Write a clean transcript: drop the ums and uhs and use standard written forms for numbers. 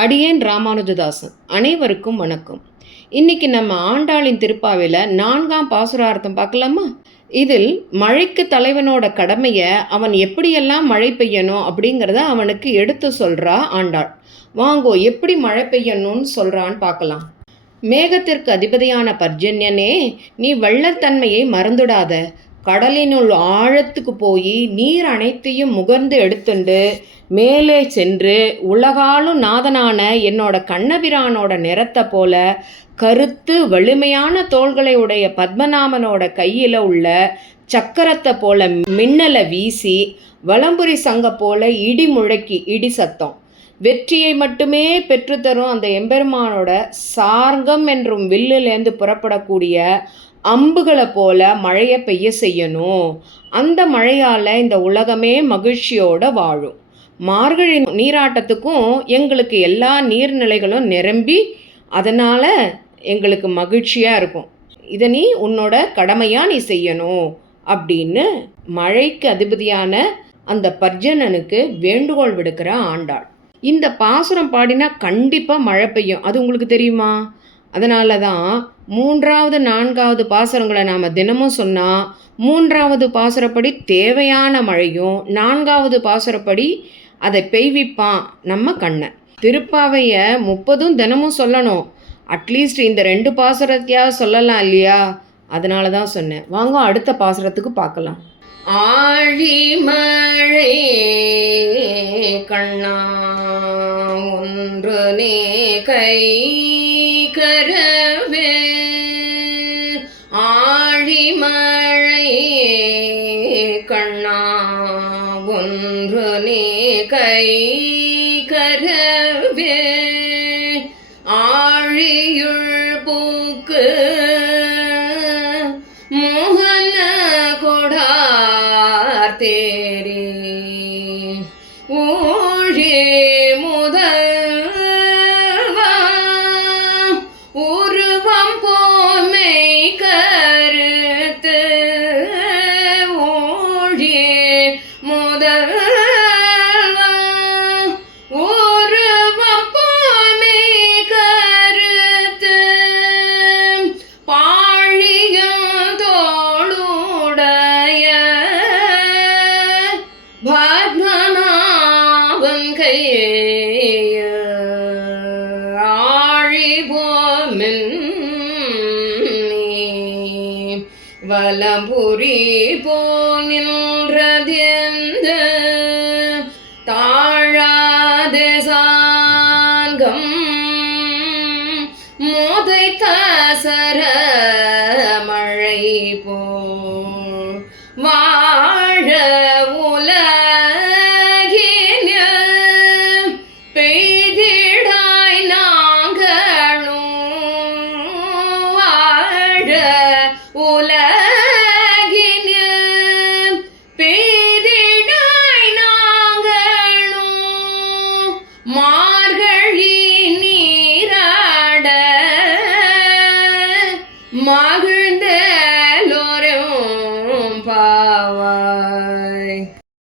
அடியேன் ராமானுஜதாசன். அனைவருக்கும் வணக்கம். இன்னைக்கு நம்ம ஆண்டாளின் திருப்பாவையில் 4ஆம் பாசுரார்த்தம் பார்க்கலாமா? இதில் மழைக்கு தலைவனோட கடமையை அவன் எப்படியெல்லாம் மழை பெய்யணும் அப்படிங்கிறத அவனுக்கு எடுத்து சொல்கிறா ஆண்டாள். வாங்கோ எப்படி மழை பெய்யணும்னு சொல்கிறான்னு பார்க்கலாம். மேகத்திற்கு அதிபதியான பர்ஜன்யனே, நீ வெள்ளத்தன்மையை மறந்துடாத. கடலினுள் ஆழத்துக்கு போய் நீர் அனைத்தையும் முகர்ந்து எடுத்துண்டு மேலே சென்று உலகாலும் நாதனான என்னோட கண்ணபிரானோட நிறத்தை போல கருத்து வலிமையான தோள்களை உடைய பத்மநாபனோட கையில் உள்ள சக்கரத்தை போல மின்னலை வீசி வலம்புரி சங்க போல இடி முழக்கி இடி சத்தம் வெற்றியை மட்டுமே பெற்றுத்தரும் அந்த எம்பெருமானோட சார்கம் என்றும் வில்லுலேருந்து புறப்படக்கூடிய அம்புகளை போல மழையை பெய்ய செய்யணும். அந்த மழையால் இந்த உலகமே மகிழ்ச்சியோடு வாழும். மார்கழி நீராட்டத்துக்கும் எங்களுக்கு எல்லா நீர்நிலைகளும் நிரம்பி அதனால் எங்களுக்கு மகிழ்ச்சியாக இருக்கும். இதை நீ உன்னோட கடமையாக நீ செய்யணும் அப்படின்னு மழைக்கு அதிபதியான அந்த பர்ஜனனுக்கு வேண்டுகோள் விடுக்கிற ஆண்டாள். இந்த பாசுரம் பாடினா கண்டிப்பாக மழை பெய்யும். அது உங்களுக்கு தெரியுமா? அதனால தான் 3வது 4வது பாசுரங்களை நாம் தினமும் சொன்னால் 3வது பாசுரப்படி தேவையான மழையும் 4வது பாசுரப்படி அதை பெய்விப்பான் நம்ம கண்ணன். திருப்பாவையை 30 தினமும் சொல்லணும். அட்லீஸ்ட் இந்த 2 பாசுரத்தையாக சொல்லலாம் இல்லையா? அதனால தான் சொன்னேன். வாங்க அடுத்த பாசுரத்துக்கு பார்க்கலாம். ஆழி மழை கண்ணா ஒன்று நே கை கரவே, ஆழி மழை கண்ணா ஒன்று நே கை கரவே, ஆழியுள் பூக்கு மோகன கொடார் தேரி ஊழி முதல்வா உருவம் போமை கருத்து ஊழி முதல்வா உருவம் போமை கருத்து பாழியும் தோளுடைய பத்மநாபன் கைய ஆழி போமின் வலம்புரி போனில்